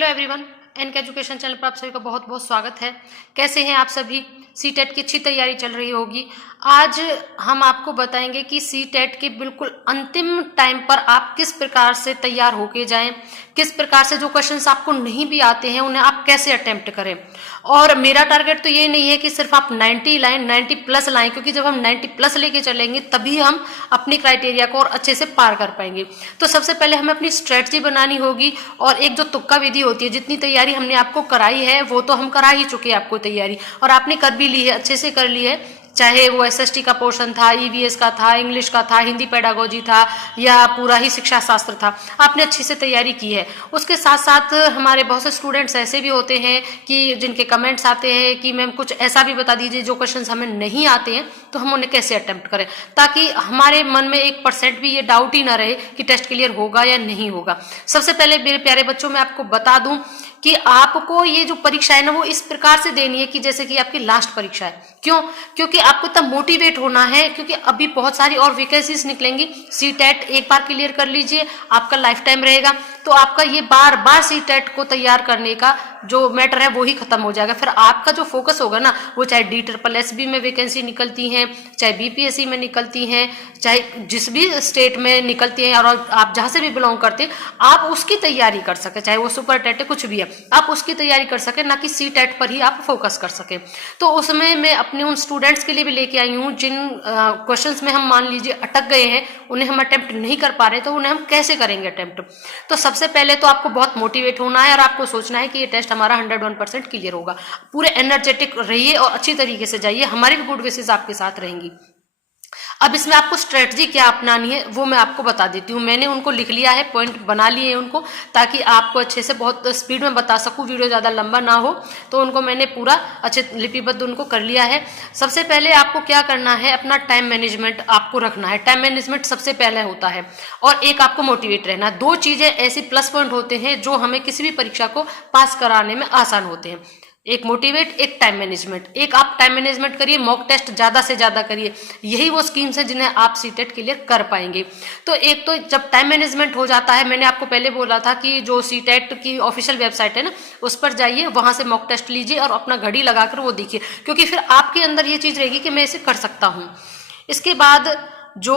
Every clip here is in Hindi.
Hello everyone, NK education channel पर आप सभी का बहुत बहुत स्वागत है। कैसे हैं आप सभी? सीटेट की अच्छी तैयारी चल रही होगी। आज हम आपको बताएंगे कि सीटेट के बिल्कुल अंतिम टाइम पर आप किस प्रकार से तैयार होके जाएं, किस प्रकार से जो क्वेश्चंस आपको नहीं भी आते हैं उन्हें आप कैसे अटेम्प्ट करें। और मेरा टारगेट तो ये नहीं है कि सिर्फ आप 90 लाएं, 90 प्लस लाएं, क्योंकि जब हम 90 प्लस लेके चलेंगे तभी हम अपनी क्राइटेरिया को और अच्छे से पार कर पाएंगे। तो सबसे पहले हमें अपनी स्ट्रेटजी बनानी होगी और एक जो तुक्का विधि होती है, जितनी तैयारी हमने आपको कराई है वो तो हम करा ही चुके हैं आपको तैयारी, और आपने कर भी ली है, अच्छे से कर ली है। चाहे वो एसएसटी का पोर्शन था, ईवीएस का था, इंग्लिश का था, हिंदी पेडागोजी था या पूरा ही शिक्षा शास्त्र था, आपने अच्छी से तैयारी की है। उसके साथ साथ हमारे बहुत से स्टूडेंट्स ऐसे भी होते हैं कि जिनके कमेंट्स आते हैं कि मैम कुछ ऐसा भी बता दीजिए जो क्वेश्चंस हमें नहीं आते हैं तो हम उन्हें कैसे अटेम्प्ट करें, ताकि हमारे मन में 1% भी ये डाउट ही ना रहे कि टेस्ट क्लियर होगा या नहीं होगा। सबसे पहले मेरे प्यारे बच्चों, मैं आपको बता दूं कि आपको ये जो परीक्षा है ना वो इस प्रकार से देनी है कि जैसे कि आपकी लास्ट परीक्षा है। क्यों? क्योंकि आपको तब मोटिवेट होना है, क्योंकि अभी बहुत सारी और वैकेंसीज निकलेंगी। सीटेट एक बार क्लियर कर लीजिए, आपका लाइफ टाइम रहेगा, तो आपका ये बार बार सीटेट को तैयार करने का जो मैटर है वो ही खत्म हो जाएगा। फिर आपका जो फोकस होगा ना वो चाहे DSSB में वैकेंसी निकलती हैं, चाहे BPSC में निकलती हैं, चाहे जिस भी स्टेट में निकलती हैं, और आप जहां से भी बिलोंग करते हैं आप उसकी तैयारी कर सके, चाहे वो सुपर टेट कुछ भी है, आप उसकी तैयारी कर सके, ना कि सीटेट पर ही आप फोकस कर सके। तो उसमें मैं अपने उन स्टूडेंट्स के लिए भी लेके आई हूँ जिन क्वेश्चंस में हम मान लीजिए अटक गए हैं, उन्हें हम अटेम्प्ट नहीं कर पा रहे, तो उन्हें हम कैसे करेंगे अटेम्प्ट। तो सबसे पहले तो आपको बहुत मोटिवेट होना है और आपको सोचना है कि ये टेस्ट हमारा 101% क्लियर होगा। पूरे एनर्जेटिक रहिए और अच्छी तरीके से जाइए, हमारी भी गुड विशेस आपके साथ रहेंगी। अब इसमें आपको स्ट्रेटजी क्या अपनानी है वो मैं आपको बता देती हूँ। मैंने उनको लिख लिया है, पॉइंट बना लिए हैं उनको, ताकि आपको अच्छे से बहुत स्पीड में बता सकूँ, वीडियो ज़्यादा लंबा ना हो। तो उनको मैंने पूरा अच्छे लिपिबद्ध उनको कर लिया है। सबसे पहले आपको क्या करना है, अपना टाइम मैनेजमेंट आपको रखना है। टाइम मैनेजमेंट सबसे पहले होता है, और एक आपको मोटिवेट रहना है। दो चीज़ें ऐसी प्लस पॉइंट होते हैं जो हमें किसी भी परीक्षा को पास कराने में आसान होते हैं, एक मोटिवेट, एक टाइम मैनेजमेंट। एक आप टाइम मैनेजमेंट करिए, मॉक टेस्ट ज्यादा से ज्यादा करिए, यही वो स्कीम्स हैं जिन्हें आप सीटेट क्लियर कर पाएंगे। तो एक तो जब टाइम मैनेजमेंट हो जाता है, मैंने आपको पहले बोला था कि जो सीटेट की ऑफिशियल वेबसाइट है ना उस पर जाइए, वहां से मॉक टेस्ट लीजिए और अपना घड़ी लगाकर वो देखिए, क्योंकि फिर आपके अंदर ये चीज रहेगी कि मैं इसे कर सकता हूँ। इसके बाद जो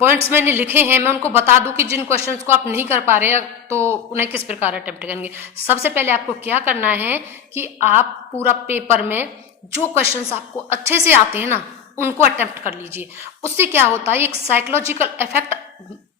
पॉइंट्स मैंने लिखे हैं मैं उनको बता दूं कि जिन क्वेश्चंस को आप नहीं कर पा रहे तो उन्हें किस प्रकार अटेम्प्ट करेंगे। सबसे पहले आपको क्या करना है कि आप पूरा पेपर में जो क्वेश्चंस आपको अच्छे से आते हैं ना उनको अटेम्प्ट कर लीजिए। उससे क्या होता है, एक साइकोलॉजिकल इफेक्ट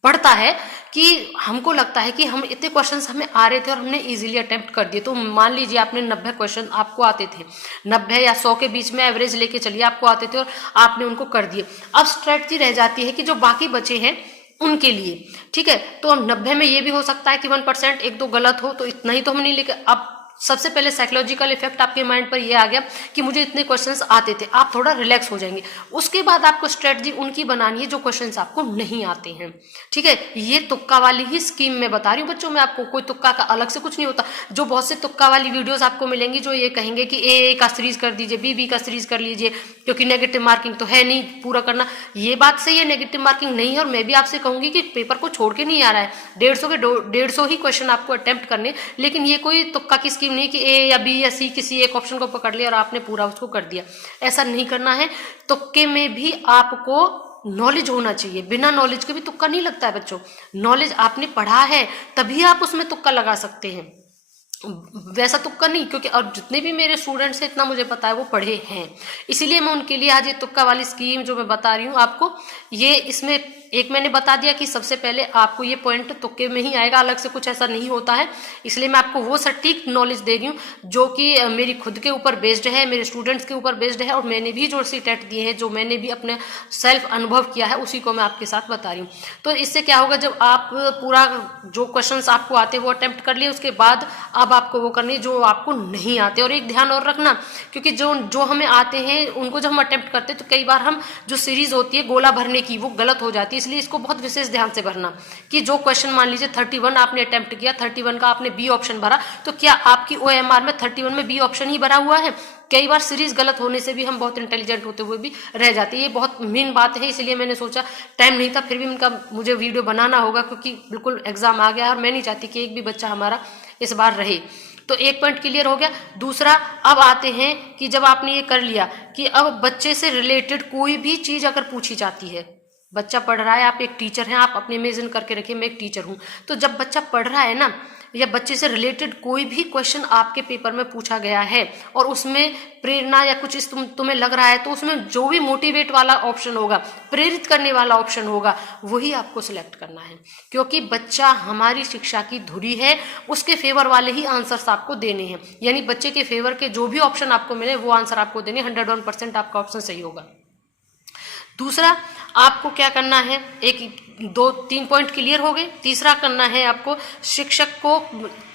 बढ़ता है कि हमको लगता है कि हम इतने क्वेश्चंस हमें आ रहे थे और हमने इजीली अटेम्प्ट कर दिए। तो मान लीजिए आपने 90 क्वेश्चन आपको आते थे, 90 या 100 के बीच में एवरेज लेके चलिए आपको आते थे और आपने उनको कर दिए। अब स्ट्रेटजी रह जाती है कि जो बाकी बचे हैं उनके लिए, ठीक है। तो 90 में ये भी हो सकता है कि 1% एक दो गलत हो, तो इतना ही तो हम नहीं लेके। अब सबसे पहले साइकोलॉजिकल इफेक्ट आपके माइंड पर ये आ गया कि मुझे इतने क्वेश्चंस आते थे, आप थोड़ा रिलैक्स हो जाएंगे। उसके बाद आपको स्ट्रेटजी उनकी बनानी है जो क्वेश्चंस आपको नहीं आते हैं, ठीक है। ये तुक्का वाली ही स्कीम में बता रही हूँ बच्चों, मैं आपको कोई तुक्का का अलग से कुछ नहीं होता। जो बहुत से तुक्का वाली वीडियोस आपको मिलेंगी जो ये कहेंगे कि ए का सीरीज कर दीजिए, बी का सीरीज कर लीजिए, क्योंकि नेगेटिव मार्किंग तो है नहीं पूरा करना। ये बात सही है, नेगेटिव मार्किंग नहीं है, और मैं भी आपसे कहूंगी कि पेपर को छोड़ के नहीं आ रहा है, 150 के 150 ही क्वेश्चन आपको अटेम्प्ट करने। लेकिन ये कोई तुक्का की स्कीम नहीं कि ए या बी या सी किसी एक ऑप्शन को पकड़ लिया और आपने पूरा उसको कर दिया, ऐसा नहीं करना है। तुक्के में भी आपको नॉलेज होना चाहिए, बिना नॉलेज के भी तुक्का नहीं लगता है बच्चों। नॉलेज आपने पढ़ा है तभी आप उसमें तुक्का लगा सकते हैं, वैसा तुक्का नहीं। क्योंकि और जितने भी मेरे स्टूडेंट्स हैं इतना मुझे पता है वो पढ़े हैं, इसीलिए मैं उनके लिए आज ये तुक्का वाली स्कीम जो मैं बता रही हूँ आपको, ये इसमें एक मैंने बता दिया कि सबसे पहले आपको ये पॉइंट तुक्के में ही आएगा, अलग से कुछ ऐसा नहीं होता है। इसलिए मैं आपको वो सटीक नॉलेज दे रही हूँ जो कि मेरी खुद के ऊपर बेस्ड है, मेरे स्टूडेंट्स के ऊपर बेस्ड है, और मैंने भी जो सीटेट दिए हैं, जो मैंने भी अपने सेल्फ अनुभव किया है, उसी को मैं आपके साथ बता रही हूँ। तो इससे क्या होगा, जब आप पूरा जो क्वेश्चन आपको आते हैं वो अटेम्प्ट कर लिए, उसके बाद अब आपको वो करनी जो आपको नहीं आते। और एक ध्यान और रखना, क्योंकि जो हमें आते हैं उनको जब हम अटेम्प्ट करते हैं तो कई बार हम जो सीरीज होती है गोला भरने की वो गलत हो जाती है, इसलिए इसको बहुत विशेष ध्यान से भरना कि जो क्वेश्चन मान लीजिए 31 आपने अटेम्प्ट किया, 31 का आपने बी ऑप्शन भरा, तो क्या आपकी OMR में 31 में बी ऑप्शन ही भरा हुआ है? कई बार सीरीज गलत होने से भी हम बहुत इंटेलिजेंट होते हुए भी रह जाते हैं, ये बहुत मेन बात है। इसलिए मैंने सोचा, टाइम नहीं था फिर भी मुझे वीडियो बनाना होगा, क्योंकि बिल्कुल एग्जाम आ गया और मैं नहीं चाहती कि एक भी बच्चा हमारा इस बार रहे। तो एक पॉइंट क्लियर हो गया। दूसरा, अब आते हैं कि जब आपने ये कर लिया कि अब बच्चे से रिलेटेड कोई भी चीज अगर पूछी जाती है, बच्चा पढ़ रहा है, आप एक टीचर हैं, आप अपने इमेजिन करके रखिए मैं एक टीचर हूं, तो जब बच्चा पढ़ रहा है ना, या बच्चे से रिलेटेड कोई भी क्वेश्चन आपके पेपर में पूछा गया है और उसमें प्रेरणा या कुछ इस तुम्हें लग रहा है, तो उसमें जो भी मोटिवेट वाला ऑप्शन होगा, प्रेरित करने वाला ऑप्शन होगा, वही आपको सिलेक्ट करना है। क्योंकि बच्चा हमारी शिक्षा की धुरी है, उसके फेवर वाले ही आंसर्स आपको देने हैं। यानी बच्चे के फेवर के जो भी ऑप्शन आपको मिले वो आंसर आपको देने, 101% आपका ऑप्शन सही होगा। दूसरा, आपको क्या करना है, एक 2-3 पॉइंट क्लियर हो गए। तीसरा करना है आपको, शिक्षक को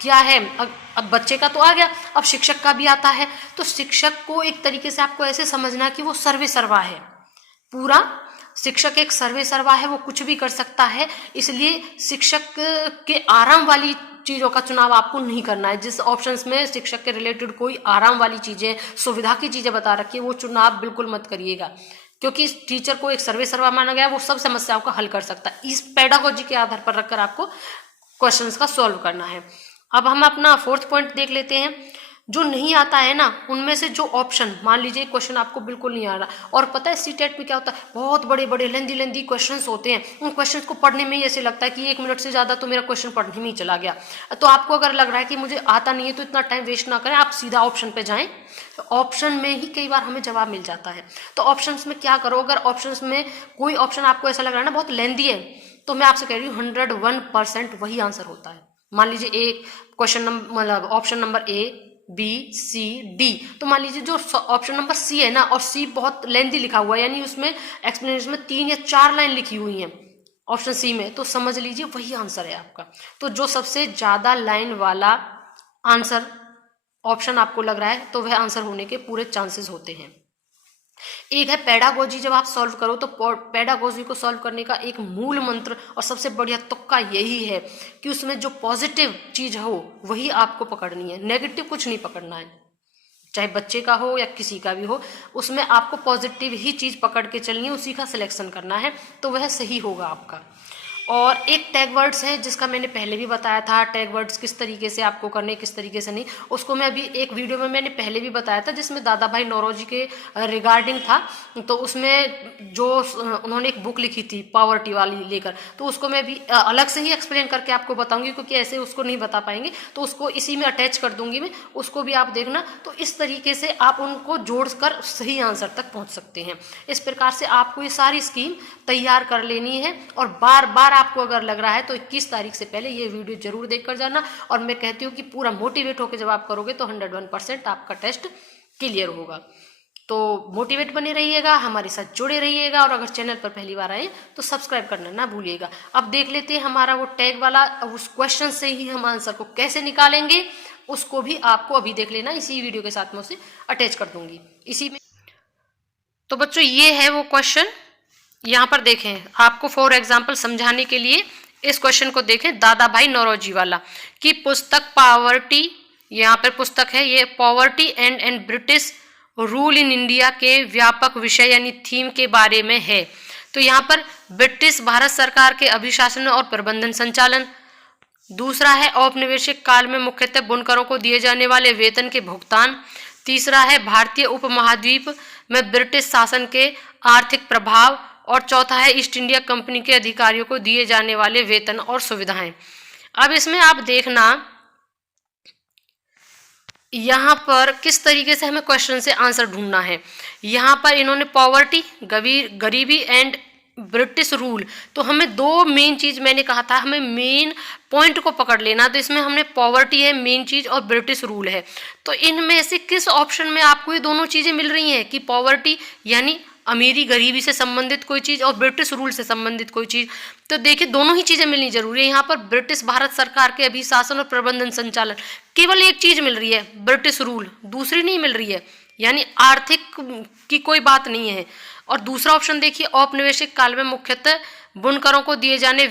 क्या है, अब बच्चे का तो आ गया, अब शिक्षक का भी आता है। तो शिक्षक को एक तरीके से आपको ऐसे समझना कि वो सर्वे सर्वा है, पूरा शिक्षक एक सर्वे सर्वा है, वो कुछ भी कर सकता है। इसलिए शिक्षक के आराम वाली चीजों का चुनाव आपको नहीं करना है। जिस ऑप्शंस में शिक्षक के रिलेटेड कोई आराम वाली चीजें, सुविधा की चीजें बता रखी है, वो चुनाव बिल्कुल मत करिएगा। क्योंकि इस टीचर को एक सर्वे सर्वा माना गया, वो सब समस्याओं का हल कर सकता है। इस पेडागोजी के आधार पर रखकर आपको क्वेश्चंस का सॉल्व करना है। अब हम अपना 4th पॉइंट देख लेते हैं। जो नहीं आता है ना, उनमें से जो ऑप्शन, मान लीजिए क्वेश्चन आपको बिल्कुल नहीं आ रहा, और पता है सीटेट में क्या होता है, बहुत बड़े बड़े लेंदी क्वेश्चंस होते हैं। उन क्वेश्चंस को पढ़ने में ही ऐसे लगता है कि 1 मिनट से ज़्यादा तो मेरा क्वेश्चन पढ़ने में ही चला गया। तो आपको अगर लग रहा है कि मुझे आता नहीं है, तो इतना टाइम वेस्ट ना करें, आप सीधा ऑप्शन पे जाएं। तो ऑप्शन में ही कई बार हमें जवाब मिल जाता है। तो ऑप्शंस में क्या करो, अगर ऑप्शंस में कोई ऑप्शन आपको ऐसा लग रहा है ना बहुत लेंदी है, तो मैं आपसे कह रही हूँ 101% वही आंसर होता है। मान लीजिए एक क्वेश्चन मतलब option number A, B, C, D, तो मान लीजिए जो ऑप्शन नंबर C है ना, और C बहुत लेंथी लिखा हुआ है, यानी उसमें एक्सप्लेनेशन में 3 या 4 लाइन लिखी हुई हैं ऑप्शन C में, तो समझ लीजिए वही आंसर है आपका। तो जो सबसे ज्यादा लाइन वाला आंसर ऑप्शन आपको लग रहा है, तो वह आंसर होने के पूरे चांसेस होते हैं। एक है पेडागोजी। जब आप सॉल्व करो तो पेडागोजी को सॉल्व करने का एक मूल मंत्र और सबसे बढ़िया तुक्का यही है कि उसमें जो पॉजिटिव चीज हो वही आपको पकड़नी है, नेगेटिव कुछ नहीं पकड़ना है। चाहे बच्चे का हो या किसी का भी हो, उसमें आपको पॉजिटिव ही चीज पकड़ के चलनी है, उसी का सिलेक्शन करना है, तो वह सही होगा आपका। और एक टैग वर्ड्स है जिसका मैंने पहले भी बताया था, टैग वर्ड्स किस तरीके से आपको करने, किस तरीके से नहीं, उसको मैं अभी एक वीडियो में मैंने पहले भी बताया था, जिसमें दादा भाई नौरोजी के रिगार्डिंग था। तो उसमें जो उन्होंने एक बुक लिखी थी पॉवर्टी वाली लेकर, तो उसको मैं भी अलग से ही एक्सप्लेन करके आपको बताऊंगी, क्योंकि ऐसे उसको नहीं बता पाएंगे, तो उसको इसी में अटैच कर दूंगी मैं, उसको भी आप देखना। तो इस तरीके से आप उनको जोड़कर सही आंसर तक पहुंच सकते हैं। इस प्रकार से आपको ये सारी स्कीम तैयार कर लेनी है, और बार बार आपको अगर लग रहा है तो 21 तारीख से पहले ये वीडियो जरूर देखकर जाना। और मैं कहती हूँ कि पूरा मोटिवेट होकर जब आप करोगे तो 101% आपका टेस्ट क्लियर होगा। तो मोटिवेट बने रहिएगा, हमारे साथ जुड़े रहिएगा, और अगर चैनल पर पहली बार आए तो सब्सक्राइब करना ना भूलिएगा। अब देख लेते हैं हमारा वो टैग वाला, उस क्वेश्चन से ही हम आंसर को कैसे निकालेंगे, उसको भी आपको अभी देख लेना, इसी वीडियो के साथ में उसे अटैच कर दूंगी इसी में। तो बच्चों ये है वो क्वेश्चन, यहाँ पर देखें, आपको फॉर एग्जाम्पल समझाने के लिए इस क्वेश्चन को देखें, दादा भाई नौरोजी वाला, कि पुस्तक पॉवर्टी, यहाँ पर पुस्तक है ये, poverty and British rule in India के व्यापक विषय यानी थीम के बारे में है। तो यहाँ पर ब्रिटिश भारत सरकार के अभिशासन और प्रबंधन संचालन। दूसरा है औपनिवेशिक काल में मुख्यतः बुनकरों को दिए जाने वाले वेतन के भुगतान। तीसरा है भारतीय उपमहाद्वीप में ब्रिटिश शासन के आर्थिक प्रभाव। और चौथा है ईस्ट इंडिया कंपनी के अधिकारियों को दिए जाने वाले वेतन और सुविधाएं। अब इसमें आप देखना यहाँ पर किस तरीके से हमें क्वेश्चन से आंसर ढूंढना है। यहाँ पर इन्होंने पॉवर्टी, गरीबी एंड ब्रिटिश रूल, तो हमें 2 मेन चीज, मैंने कहा था हमें मेन पॉइंट को पकड़ लेना। तो इसमें हमने पॉवर्टी है मेन चीज और ब्रिटिश रूल है। तो इनमें से किस ऑप्शन में आपको ये दोनों चीजें मिल रही हैं, कि पॉवर्टी यानी अमीरी गरीबी से संबंधित कोई चीज और ब्रिटिश रूल से संबंधित कोई चीज। तो देखिए दोनों ही चीजें मिलनी जरूरी है। यहाँ पर ब्रिटिश भारत सरकार के अभिशासन और प्रबंधन संचालन, केवल एक चीज मिल रही है ब्रिटिश रूल, दूसरी नहीं मिल रही है, यानी आर्थिक की कोई बात नहीं है। और दूसरा ऑप्शन देखिए, औपनिवेशिक काल में मुख्यतः बुनकरों को दिए जाने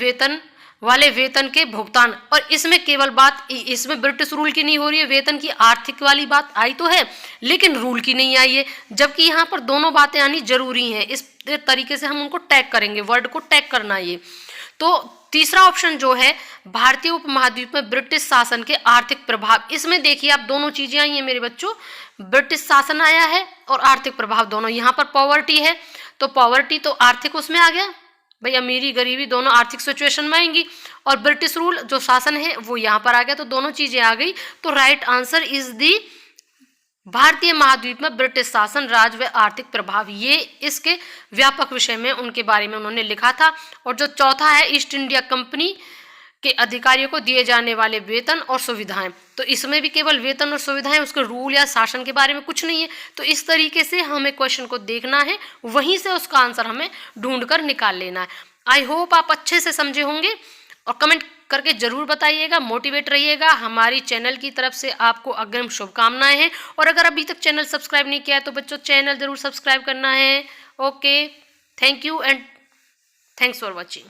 वाले वेतन के भुगतान, और इसमें केवल बात, इसमें ब्रिटिश रूल की नहीं हो रही है, वेतन की आर्थिक वाली बात आई तो है लेकिन रूल की नहीं आई है, जबकि यहाँ पर दोनों बातें आनी जरूरी हैं। इस तरीके से हम उनको टैग करेंगे, वर्ड को टैग करना है ये। तो तीसरा ऑप्शन जो है भारतीय उपमहाद्वीप में ब्रिटिश शासन के आर्थिक प्रभाव, इसमें देखिए आप दोनों चीजें आई हैं मेरे बच्चों, ब्रिटिश शासन आया है और आर्थिक प्रभाव दोनों। यहाँ पर पॉवर्टी है तो पॉवर्टी तो आर्थिक उसमें आ गया, भाई अमीरी गरीबी दोनों आर्थिक सिचुएशन में आएंगी, और ब्रिटिश रूल जो शासन है वो यहाँ पर आ गया, तो दोनों चीजें आ गई। तो राइट आंसर इज दी भारतीय महाद्वीप में ब्रिटिश शासन, राज व आर्थिक प्रभाव, ये इसके व्यापक विषय में उनके बारे में उन्होंने लिखा था। और जो चौथा है ईस्ट इंडिया कंपनी के अधिकारियों को दिए जाने वाले वेतन और सुविधाएं, तो इसमें भी केवल वेतन और सुविधाएं, उसके रूल या शासन के बारे में कुछ नहीं है। तो इस तरीके से हमें क्वेश्चन को देखना है, वहीं से उसका आंसर हमें ढूंढ कर निकाल लेना है। आई होप आप अच्छे से समझे होंगे और कमेंट करके जरूर बताइएगा, मोटिवेट रहिएगा। हमारी चैनल की तरफ से आपको अग्रिम शुभकामनाएं हैं, और अगर अभी तक चैनल सब्सक्राइब नहीं किया है तो बच्चों चैनल जरूर सब्सक्राइब करना है। Okay, thank you and thanks for watching.